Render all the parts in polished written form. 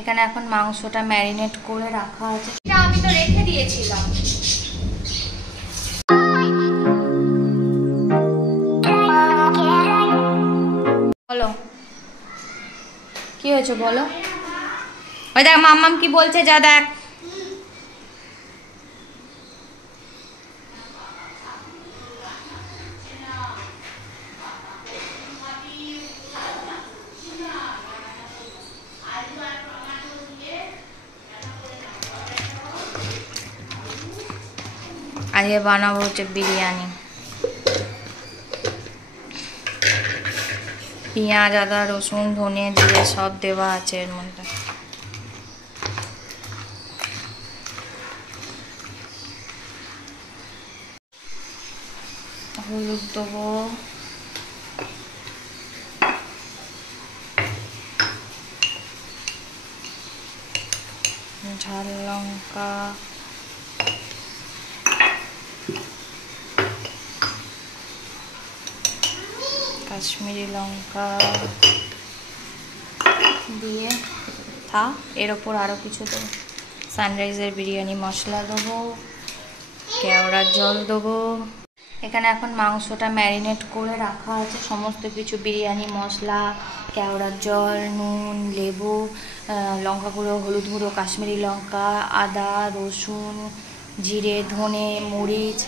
এখানে এখন মাংসটা ম্যারিনেট করে রাখা আছে, সেটা আমি তো রেখে দিয়েছিলাম। বলো কি হয়েছে বলো। ওই দেখ মাম্মাম কি বলছে, যা দেখ। আজকে বানাবো হচ্ছে বিরিয়ানি। পেঁয়াজ আদা রসুন ধনে জিরে সব দেওয়া আছে এর মধ্যে। হলুদ দেবো, ঝাল লঙ্কা, কাশ্মীরি লঙ্কা দিয়ে এর ওপর আরও কিছু দেবো। সানরাইজের বিরিয়ানি মশলা দেবো, কেওড়ার জল দেবো। এখানে এখন মাংসটা ম্যারিনেট করে রাখা আছে, সমস্ত কিছু বিরিয়ানি মশলা, কেওড়ার জল, নুন, লেবু, লঙ্কা গুঁড়ো, হলুদ গুঁড়ো, কাশ্মীরি লঙ্কা, আদা রসুন জিরে ধনে মরিচ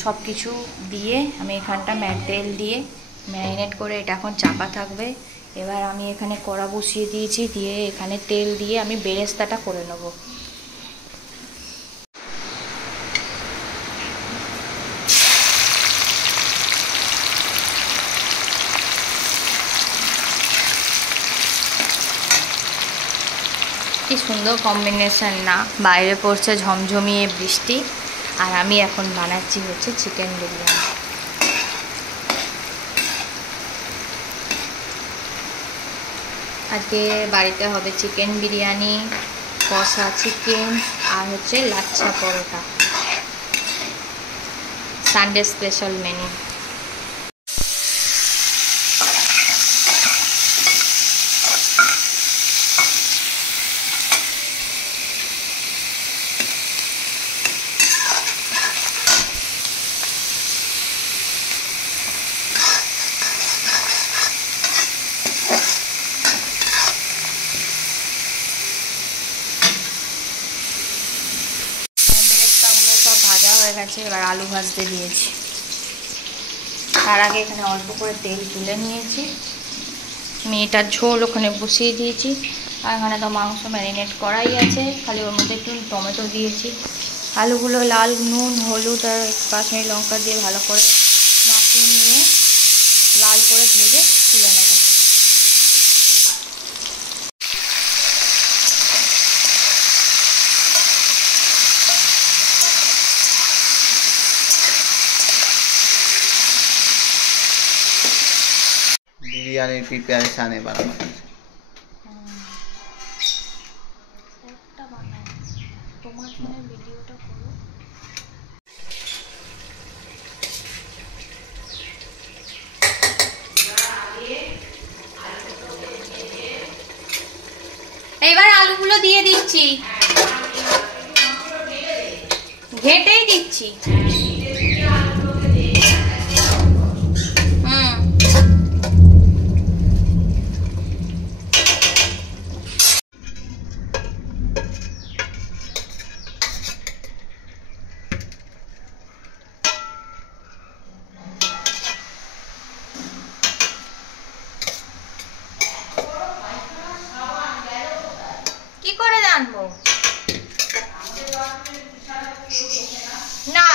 সব কিছু দিয়ে আমি এখানটা তেল দিয়ে ম্যারিনেট করে এটা এখন চাপা থাকবে। এবার আমি এখানে কড়া বসিয়ে দিয়েছি, দিয়ে এখানে তেল দিয়ে আমি বেরেস্তাটা করে নেব। কি সুন্দর কম্বিনেশন না, বাইরে পড়ছে ঝমঝমিয়ে বৃষ্টি আর আমি এখন বানাচ্ছি হচ্ছে চিকেন বিরিয়ানি। আজকে বাড়িতে হবে চিকেন বিরিয়ানি, কষা চিকেন আর হচ্ছে lachha paratha, Sunday special menu. হয়ে গেছে, এবার আলু ভাজতে দিয়েছি। তার আগে এখানে অল্প করে তেল তুলে নিয়েছি, মেয়েটার ঝোল ওখানে বসিয়ে দিয়েছি। আর এখানে তো মাংস ম্যারিনেট করাই আছে, খালি ওর মধ্যে একটু টমেটো দিয়েছি। আলুগুলো লাল নুন হলুদ আর কাশ্মীরি লঙ্কা দিয়ে ভালো করে মাখিয়ে নিয়ে লাল করে ভেজে তুলে নেব। বিরিয়ানির প্রিপারেশানে বানানো হয়েছে। তোমার ফোনে ভিডিওটা করো। এইবার আলুগুলো দিয়ে দিচ্ছি, ঘেটেই দিচ্ছি। কি করে জানবো না?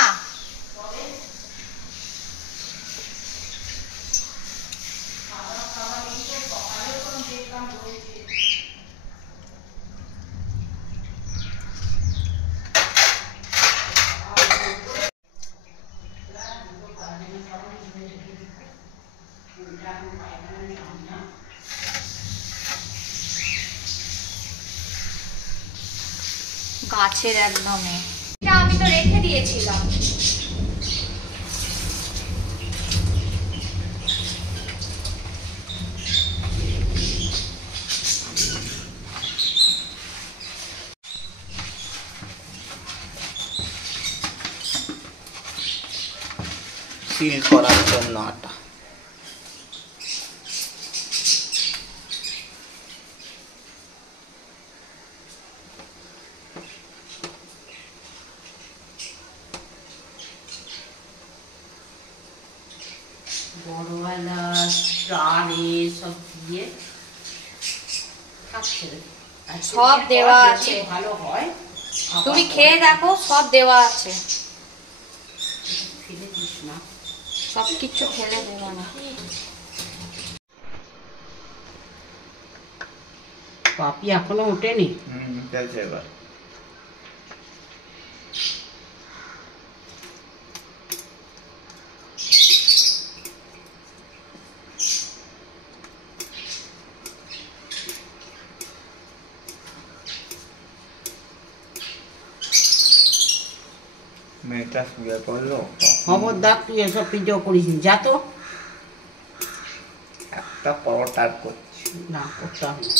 গাছের একদমে, এটা আমি তো রেখে দিয়েছিলাম। সিল করার জন্য আটা। বড়ওয়ালা স্টারে সব দিয়ে খাচ্ছে। সব দেওয়া আছে, ভালো হয়। তুমি খেয়ে দেখো, সব দেওয়া আছে। ফেলে দিস না, সব কিছু ফেলে দেবো না। পাপি এখনো ওঠেনি। উঠেছে এবার। মেয়েটা শুয়ে পড়লো। খবরদার তুই এসব ভিডিও করিস নি, যা তো। একটা পরোটা করছি না, করতে হবে না।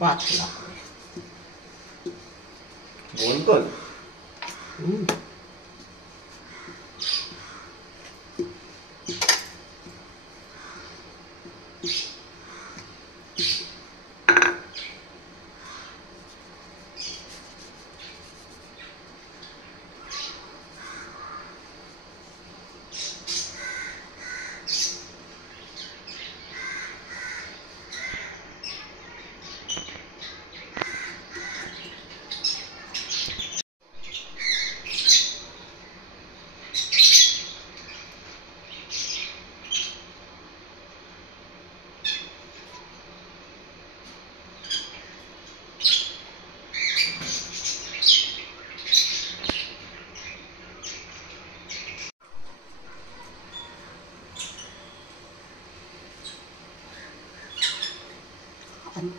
পাতলা করে। গোল গোল। হুম।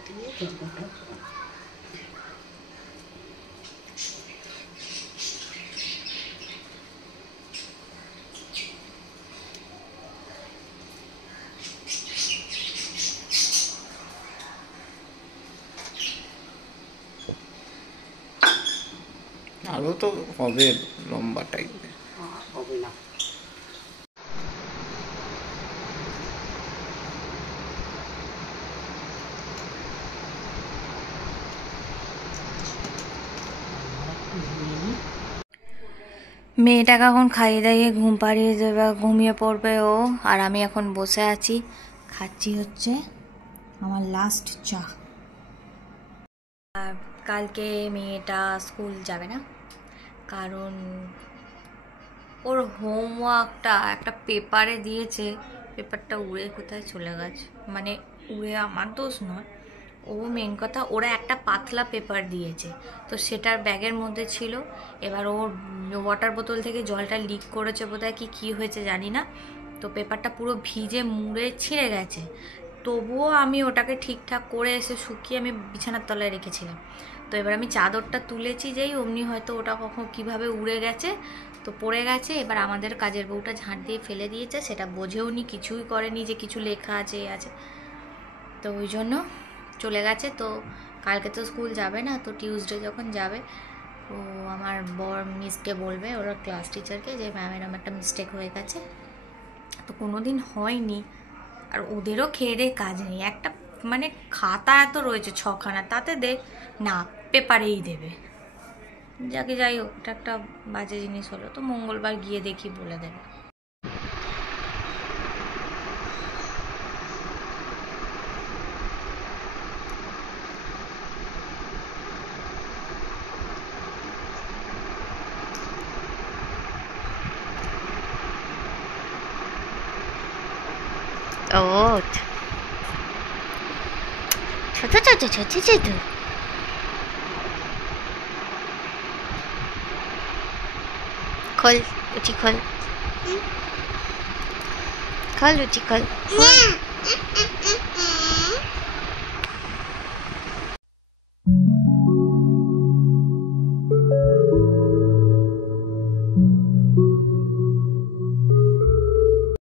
দিয়ে জলটা আরো তো হবে লম্বা টাইপের। হবে না। মেয়েটাকে এখন খাইয়ে দাইয়ে ঘুম পাড়িয়ে দেবে, ঘুমিয়ে পড়বে ও। আর আমি এখন বসে আছি, খাচ্ছি হচ্ছে আমার লাস্ট চা। আর কালকে মেয়েটা স্কুল যাবে না, কারণ ওর হোমওয়ার্কটা একটা পেপারে দিয়েছে, পেপারটা উড়ে কোথায় চলে গেছে। মানে উড়ে আমার দোষ নয়, ও মেন কথা ওরা একটা পাতলা পেপার দিয়েছে, তো সেটার ব্যাগের মধ্যে ছিল। এবার ওর ওয়াটার বোতল থেকে জলটা লিক করেছে বোধহয়, কি হয়েছে জানি না, তো পেপারটা পুরো ভিজে মুড়ে ছিঁড়ে গেছে। তবুও আমি ওটাকে ঠিকঠাক করে এসে শুকিয়ে আমি বিছানার তলায় রেখেছিলাম। তো এবার আমি চাদরটা তুলেছি যেই, অমনি হয়তো ওটা কখন কীভাবে উড়ে গেছে, তো পড়ে গেছে। এবার আমাদের কাজের বউটা ঝাঁট দিয়ে ফেলে দিয়েছে, সেটা বোঝেও নি, কিছুই করেনি যে কিছু লেখা আছে এ আছে, তো ওই জন্য চলে গেছে। তো কালকে তো স্কুল যাবে না, তো টিউসডে যখন যাবে ও আমার বর মিসকে বলবে, ওরা ক্লাস টিচারকে, যে ম্যাম এরকম একটা মিস্টেক হয়ে গেছে, তো কোনো দিন হয়নি। আর ওদেরও খেয়ে দিয়ে কাজ নেই, একটা মানে খাতা এত রয়েছে 6খানা, তাতে দে না, পেপারেই দেবে। যাকে যাই হোক, এটা একটা বাজে জিনিস হলো, তো মঙ্গলবার গিয়ে দেখি বলে দেবে। ও ছোট ছোট ছোট ছোট খোল, উঠি খোল, खा लुची खा।